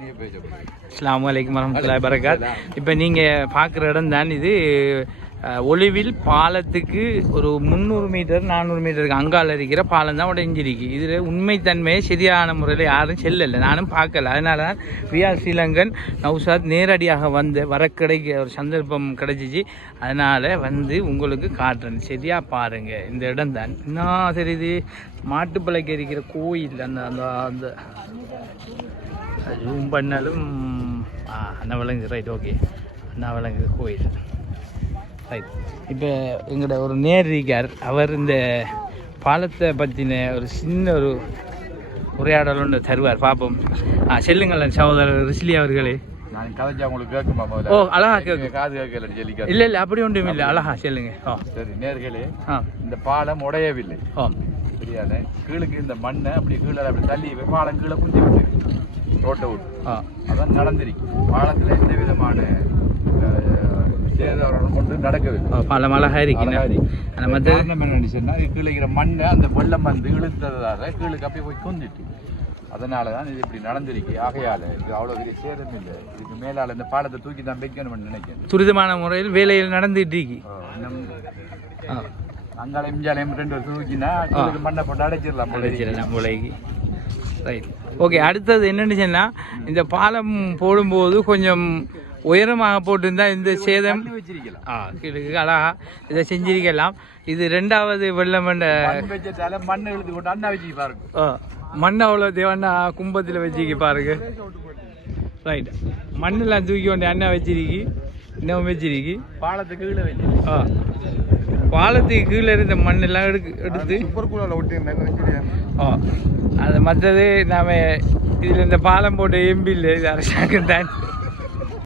அஸ்ஸலாமு அலைக்கும் வரஹ்மத்துல்லாஹி வபரகாத். இப்போ நீங்கள் பார்க்குற இடம் தான் இது. ஒளிவில் பாலத்துக்கு ஒரு 300 மீட்டர் 400 மீட்டருக்கு அங்கால் இருக்கிற பாலம் தான் உடைஞ்சிருக்கு. இதில் உண்மைத்தன்மையை சரியான முறையில் யாரும் செல்லலை, நானும் பார்க்கல. அதனால தான் ரியாஸ் ஸ்ரீலங்கன் நௌசாத் நேரடியாக வரக்கிடைக்க ஒரு சந்தர்ப்பம் கிடைச்சிச்சு. அதனால் உங்களுக்கு காட்டுறேன், சரியாக பாருங்கள். இந்த இடம் தான் என்ன தெரியுது, மாட்டுப்பளைக்கு இருக்கிற கோயில். அந்த அந்த அந்த ஜூம் பண்ணாலும் அண்ணா விளங்கு. ரைட், ஓகே, அண்ணா விளங்கு கோயில். ரைட். இப்போ எங்களோட ஒரு நேரிக்கார், அவர் இந்த பாலத்தை பற்றின ஒரு சின்ன ஒரு உரையாடல் ஒன்று தருவார், பார்ப்போம். செல்லுங்களேன் சகோதரர் ரிஸ்லி அவர்களே. நான் கதைச்சா உங்களுக்கு கேட்குமா? ஓ, அழகா கேட்கு. காது கேட்கலன்னு சொல்லி இல்லை இல்லை, அப்படி ஒன்றும் இல்லை, அழகா சொல்லுங்க. சரி நேர்களே, இந்த பாலம் உடையவில்லை, சரியான கீழுக்கு இந்த மண்ணை அப்படி கீழே அப்படி தள்ளி பாலம் கீழே குந்தி விட்டு ரோட்டை விட்டு அதான் நடந்திருக்கு. பாலத்தில் எந்த விதமான சேதாரம் கொண்டு நடக்கவில்லை. பாலம் அழகா இருக்கு. சொன்னா கீழே இருக்கிற மண்ணை அந்த வெள்ளம் இழுத்ததாக கீழுக்கு அப்படியே போய் குந்திட்டு, அதனால தான் இது இப்படி நடந்திருக்கு. ஆகையால இது அவ்வளோ பெரிய சேதம் இல்லை. இதுக்கு மேலால இந்த பாலத்தை தூக்கி தான் வைக்கணும்னு நினைக்கிறேன். துரிதமான முறையில் வேலையில் நடந்துட்டு இருக்கு. அங்கால இஞ்சாலையும் 2 வருஷம் தூக்கினா மண்ணை போட்டு அடைச்சிடலாம் முளைக்கு. Right, okay. அடுத்தது என்னென்னு சொன்னால், இந்த பாலம் போடும்போது கொஞ்சம் உயரமாக போட்டிருந்தா இந்த சேதம் கீழே அழகா இதை செஞ்சிருக்கலாம். இது 2வது வெள்ளம் மண்ணை எழுதி கொண்டு அண்ணா வச்சு பாருங்க. மண் அவ்வளோ தேவண்ணா கும்பத்தில் வச்சுக்க பாருங்க. ரைட், மண்ணெல்லாம் தூக்கி கொண்டு அண்ணா வச்சிருக்கு, இன்னும் வச்சிருக்கு. பாலத்துக்கு கீழே வச்சு பாலத்துக்கு கீழே இருந்த மண்ணெல்லாம் எடுத்து அது மற்றது நாம் இதில் இந்த பாலம் போட்ட எம்பி இல்லை, இது அரசாங்கம் தான்.